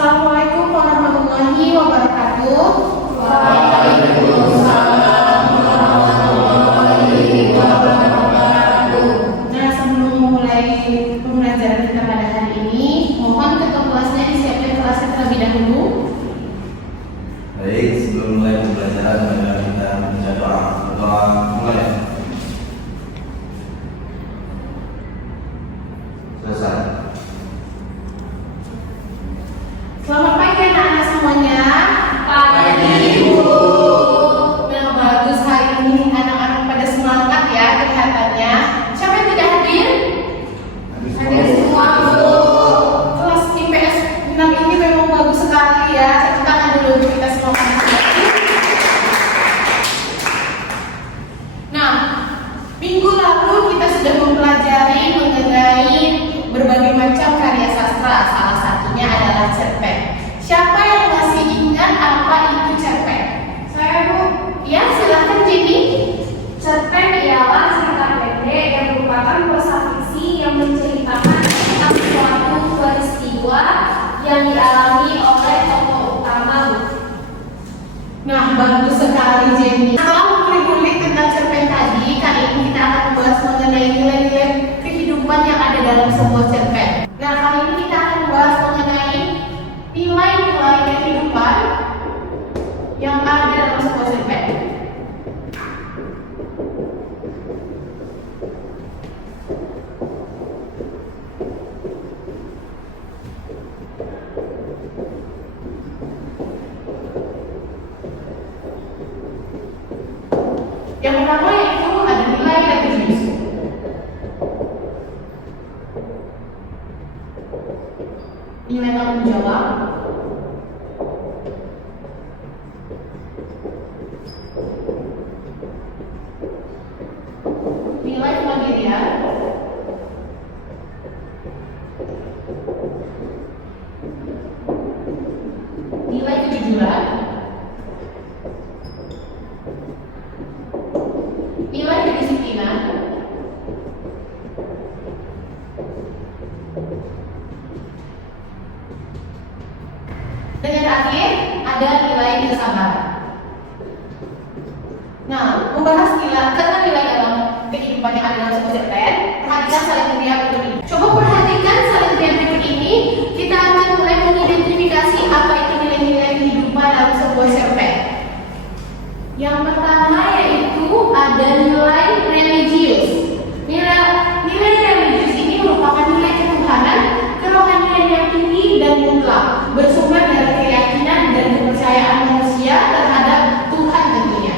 Assalamualaikum warahmatullahi wabarakatuh. Waalaikumsalam warahmatullahi wabarakatuh. Nah, sebelum memulai pembelajaran kita pada hari ini, mohon ketua kelasnya disiapkan kelasnya terlebih dahulu. Baik, sebelum mulai pembelajaran, mari kita membaca doa. Doa mulai. Selesai. Selamat pagi anak-anak semuanya. Pagi, Ibu. Nah, bagus, hari ini anak-anak pada semangat ya kelihatannya. Siapa yang tidak hadir? Hadir semua, Bu. Kelas IPS 6 ini memang bagus sekali ya. Tepuk tangan dulu untuk kita semua. Nah, minggu lalu kita sudah mempelajari mengenai berbagai macam karya sastra. Salah satunya adalah cerpen. Siapa yang masih ingat apa itu cerpen? Saya, Bu. Ya, silakan Jenny. Cerpen ialah cerita pendek yang merupakan prosa fiksi yang menceritakan tentang suatu peristiwa yang dialami oleh tokoh utama, Bu. Nah, bagus sekali Jenny. Setelah mengulik-ulik tentang cerpen tadi, kali ini kita akan membahas mengenai nilai-nilai kehidupan yang ada dalam sebuah cerpen. Nah, kali ini kita akan membahas mengenai nilai-nilai kehidupan yang ada dalam sebuah cerpen. Yang pertama yaitu ada nilai religius. Nilai tanggung jawab. Nilai kemandirian. Nilai kejujuran. Nilai kedisiplinan. Dan yang terakhir ada nilai kesabaran. Nah, membahas nilai karena nilai dalam kehidupan yang ada dalam sebuah cerpen, perhatikan salin-salin berikut ini. Coba perhatikan salin-salin berikut ini. Kita akan mulai mengidentifikasi apa itu nilai-nilai kehidupan dalam sebuah cerpen. Yang pertama yaitu ada nilai religius. Nilai religius ini merupakan nilai ketuhanan, kerohanian yang tinggi dan mutlak, bersumber dari keyakinan dan kepercayaan manusia terhadap Tuhan tentunya.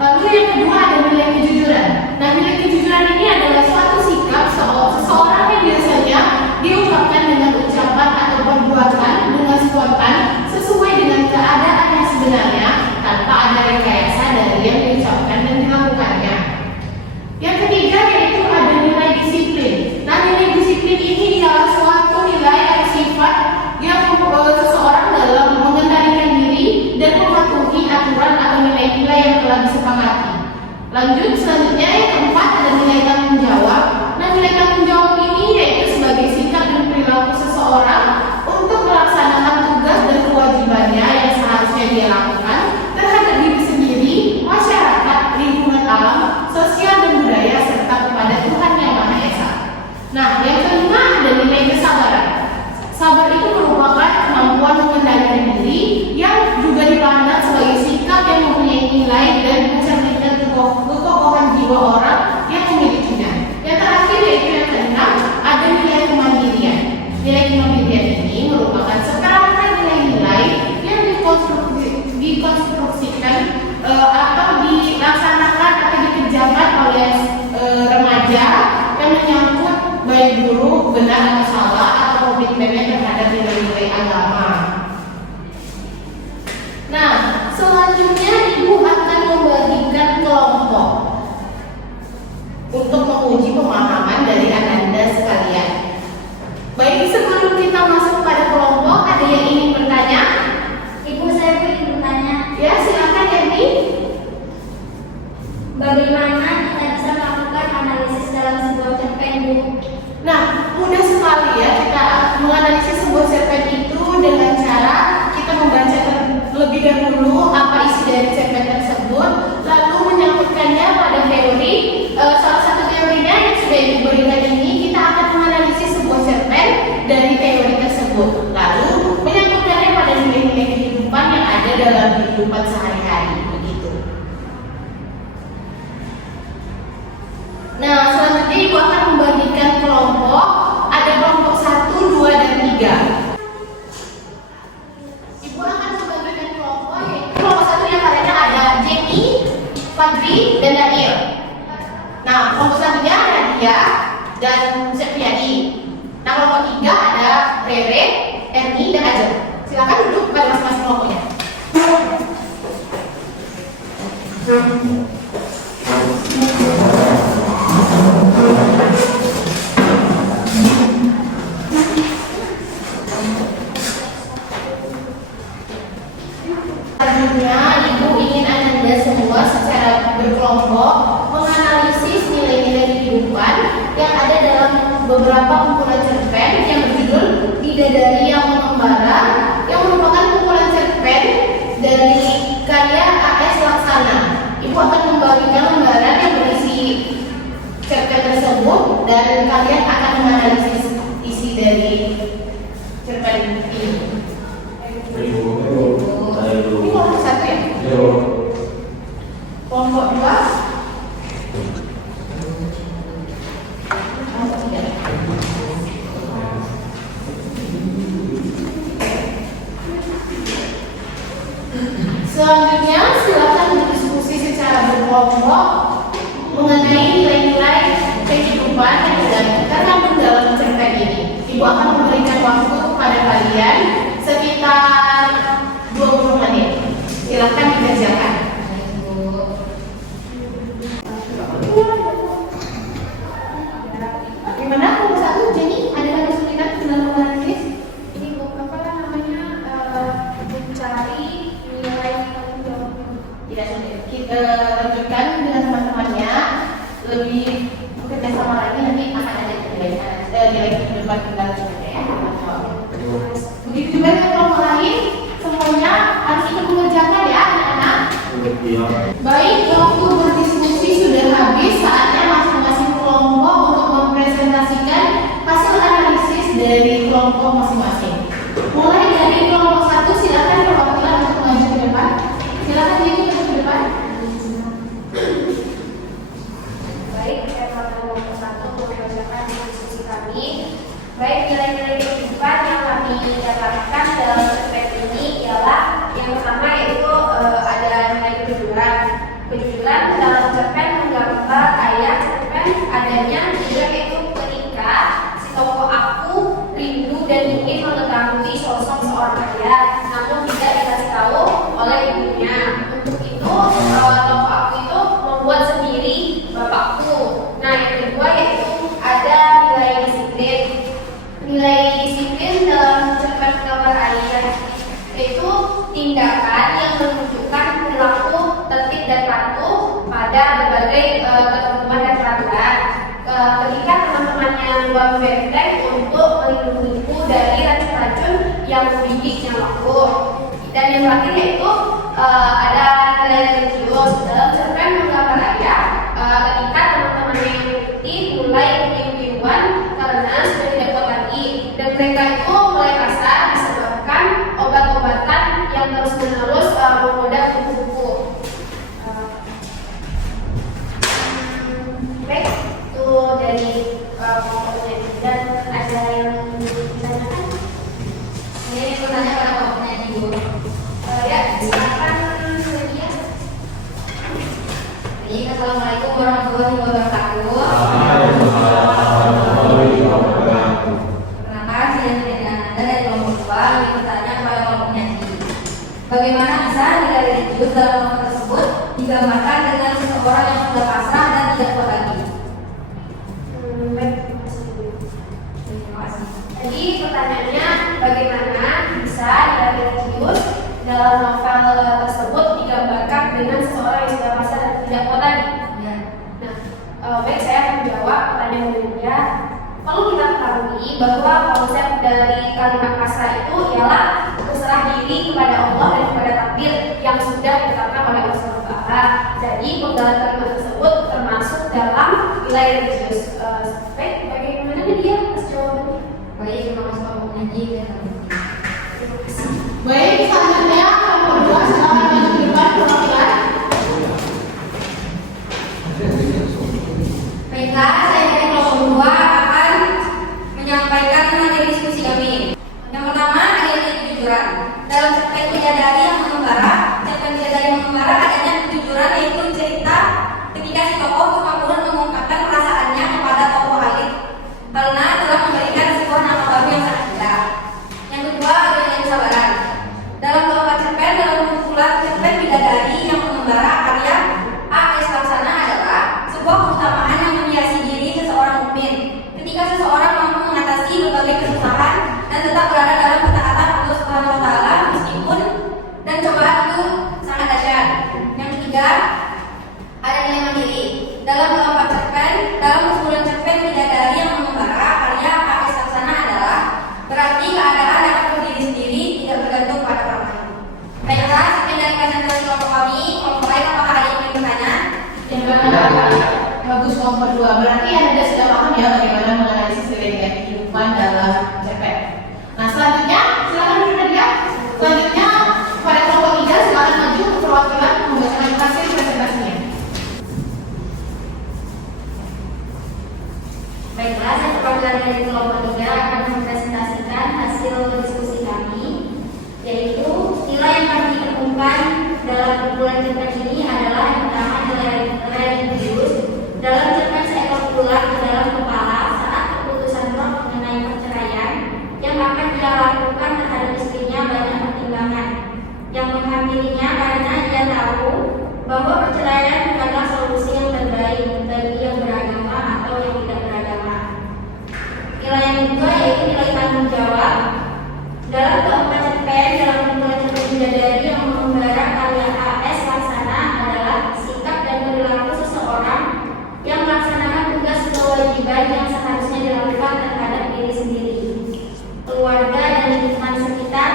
Lalu yang kedua ada nilai kejujuran. Nah, nilai kejujuran ini adalah suatu sikap seseorang yang biasanya diungkapkan dengan ucapan atau perbuatan dengan spontan sesuai dengan keadaan yang sebenarnya tanpa ada rekayasa dari yang diucapkan dan dilakukannya. Yang ketiga yaitu ada nilai disiplin. Nah, nilai disiplin ini ialah suatu nilai atau sifat yang seseorang dalam mengendalikan diri dan mematuhi aturan atau nilai-nilai yang telah disepakati. Lanjut, selanjutnya yang keempat ada nilai tanggung jawab. Nah, nilai tanggung jawab ini yaitu sebagai sikap dan perilaku seseorang untuk melaksanakan tugas dan kewajibannya yang seharusnya dia lakukan terhadap diri sendiri, masyarakat, lingkungan alam, sosial dan budaya serta kepada Tuhan Yang Maha Esa. Nah, yang kelima ada nilai kesabaran. Sabar itu merupakan kemampuan mengendalikan diri yang juga dipandang sebagai sikap yang mempunyai nilai dan mencerminkan kekokohan jiwa orang yang memilikinya. Yang terakhir yaitu yang keenam ada nilai kemandirian. Nilai kemandirian ini merupakan seperangkat nilai-nilai yang dikonstruksikan atau dilaksanakan atau dikerjakan oleh remaja yang menyangkut baik buruk, benar atau salah atau komitmennya terhadap nilai-nilai agama. Nah, selanjutnya Ibu akan membagikan kelompok untuk menguji pemahaman dari Anda sekalian. Baik, sebelum kita masuk pada kelompok, ada yang ingin bertanya? Ibu, saya ingin bertanya, Ya, silakan Yanti. bagaimana kita bisa melakukan analisis dalam sebuah cerpen, Bu? Nah, mudah sekali ya kita menganalisis sebuah cerpen itu dengan cara sudah diberikan ini, kita akan menganalisis sebuah cerpen dari teori tersebut. Lalu menyangkutkannya pada nilai-nilai kehidupan yang ada dalam kehidupan sehari-hari. Begitu. Nah, selanjutnya Ibu akan membagikan kelompok. Ada kelompok 1, 2, dan 3. Ibu akan membagikan kelompok, yaitu kelompok 1 yang padanya ada Jenny, Fadri, dan Daniel. Nah, kelompok selanjutnya ada Dia dan Septiadi. Nah, kelompok 3 ada Rere, Erni, dan Ajeng. Silakan duduk pada masing-masing kelompoknya. Selanjutnya, Ibu ingin Anda semua secara berkelompok menganalisis nilai-nilai kehidupan yang ada dalam beberapa kumpulan cerpen yang berjudul Bidadari yang Mengembara, yang merupakan kumpulan cerpen dari karya A.S. Laksana. Ibu akan membagikan lembaran yang berisi cerpen tersebut dan kalian akan menganalisis isi dari cerpen ini. Ini kelompok 1 ya? Kelompok 2? Kelompok 3? Selanjutnya silakan berdiskusi secara berkelompok mengenai nilai-nilai kehidupan yang terkandung dalam cerpen ini. Ibu akan memberikan waktu kepada kalian sekitar 20 menit. Silakan dikerjakan. Gimana kelompok 1, Jenny? Ada kesulitan dalam menganalisis? Ini apa namanya mencari nilai paling jauh. Tidak sulit. Kita lanjutkan dengan teman-temannya. Lebih bekerja sama lagi, nanti akan ada nilai kehidupan tinggal juga ya. Begitu juga dengan kelompok lain, semuanya harus ikut mengerjakan ya anak-anak. Baik, waktu berdiskusi sudah habis. Saatnya masing-masing kelompok untuk mempresentasikan hasil analisis dari kelompok masing-masing. Mulai dari kelompok 1, silakan perwakilan untuk maju ke depan. Silakan jadi maju ke depan. Baik, saya pada kelompok 1 membacakan diskusi kami. Baik, nilai-nilai kehidupan yang kami dapatkan dalam cerpen ini ialah yang pertama yaitu ada nilai kejujuran. Kejujuran dalam cerpen menggambar ayat cerpen adanya jujur, yaitu ketika si tokoh aku rindu dan ingin mengetahui sosok seorang ayah, namun tidak dikasih tahu oleh ibunya. Untuk itu tokoh aku itu membuat sendiri bapakku. Nah, yang kedua yaitu ada nilai disiplin. Nilai disiplin dalam cerpen menggambar ayat yaitu tindakan yang menunjukkan perilaku tertib dan patuh pada berbagai ketentuan dan peraturan. Ketika teman-temannya membuat benteng untuk melindungiku dari racun-racun yang membidik nyawaku. Dan yang terakhir yaitu ada nilai religius dalam cerpen menggambar ayat. Ketika teman-temannya yang mengikuti mulai kebingungan karena sudah tidak kuat lagi, dan mereka itu mulai kasar disebabkan obat-obatan yang terus-menerus menggoda tubuhku. Baik, itu dari kelompoknya. Dan ada yang ditanyakan? Ini bertanya pada kelompoknya Ibu. Ya, silakan Nadia. Assalamualaikum warahmatullahi wabarakatuh. Perkenalkan, saya Nadia Ananda dari kelompok 2 yang bertanya kepada kelompoknya Ibu. Bagaimana bisa nilai religius dalam kelompok tersebut digambarkan dengan seseorang yang sudah pasrah dan tidak kuat lagi? Baik, Terima kasih. jadi pertanyaannya bagaimana bisa nilai religius dalam novel tersebut digambarkan dengan seseorang yang sudah pasrah dan tidak kuat lagi? Ya. Nah, baik, saya akan menjawab pertanyaan Nadia. Perlu kita ketahui bahwa konsep dari kalimat pasrah itu ialah berserah diri kepada Allah dan kepada takdir yang sudah ditetapkan oleh Allah SWT. Jadi penggalan kalimat tersebut termasuk dalam nilai religius. kelas, yang perwakilan dari kelompok 3 akan mempresentasikan hasil diskusi kami, yaitu nilai yang kami temukan dalam kumpulan cerpen ini adalah yang pertama nilai religius dalam cerpen seekor ular ke dalam kepala saat keputusan roh mengenai perceraian yang akan dia lakukan terhadap istrinya banyak pertimbangan yang menghamilinya karena dia tahu bahwa perceraian bukanlah solusi yang terbaik bagi yang beragama atau yang tidak beragama. Nilai yang kedua yaitu nilai tanggung jawab dalam keempat cerpen dalam kumpulan cerpen bidadari yang mengembara karya A.S. Laksana adalah sikap dan perilaku seseorang yang melaksanakan tugas kewajiban yang seharusnya dilakukan terhadap diri sendiri, keluarga dan lingkungan sekitar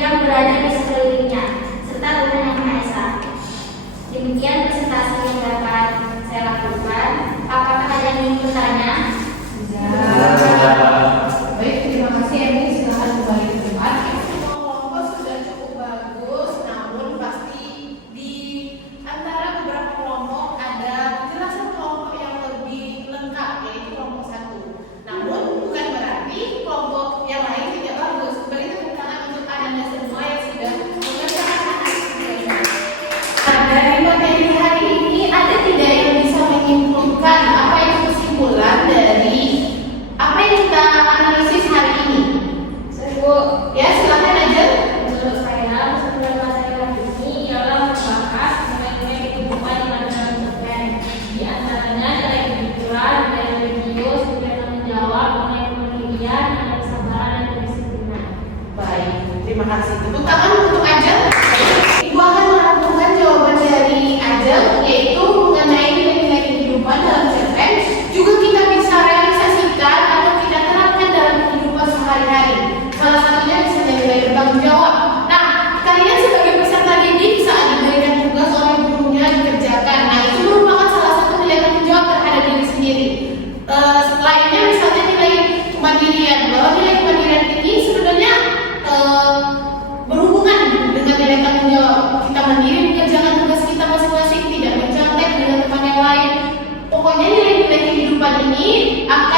yang berada di sekelilingnya, serta Tuhan Yang Maha Esa. Demikian presentasi yang dapat saya lakukan. Apakah ada yang ingin bertanya? Baik, terima kasih Emi. Silakan kembali ke tempat. Kelompok sudah cukup bagus, namun pasti di antara beberapa kelompok ada penjelasan kelompok yang lebih lengkap, yaitu kelompok 1. Namun bukan berarti kelompok yang lain tidak bagus. Beri tepuk tangan untuk Anda semua yang sudah mengerjakan analisis ini. Dari materi hari ini ada tidak yang bisa menyimpulkan apa itu kesimpulan dari apa yang kita analisis hari ini? Ya, silakan aja. Menurut saya, kesimpulan materi hari ini ialah membahas nilai-nilai kehidupan di dalam cerpen. Di antaranya nilai kejujuran, nilai religius, nilai tanggung jawab, nilai kemandirian, nilai kesabaran dan kedisiplinan. Baik, terima kasih. Tepuk tangan untuk Ajeng. Ibu akan melakukan jawaban dari Ajeng, yaitu mengenai nilai-nilai kehidupan dalam cerpen. Juga kita bisa realisasikan atau kita terapkan dalam kehidupan sehari-hari. Salah satunya bisa nilai bertanggung jawab. Nah, kalian sebagai peserta didik saat diberikan tugas oleh gurunya dikerjakan. Nah, itu merupakan salah satu nilai tanggung jawab terhadap diri sendiri. Lainnya misalnya nilai kemandirian. Bahwa nilai kemandirian ini sebenarnya berhubungan dengan nilai tanggung jawab. Kita mandiri mengerjakan tugas kita masing-masing, tidak mencontek dengan teman yang lain. Pokoknya nilai-nilai kehidupan ini akan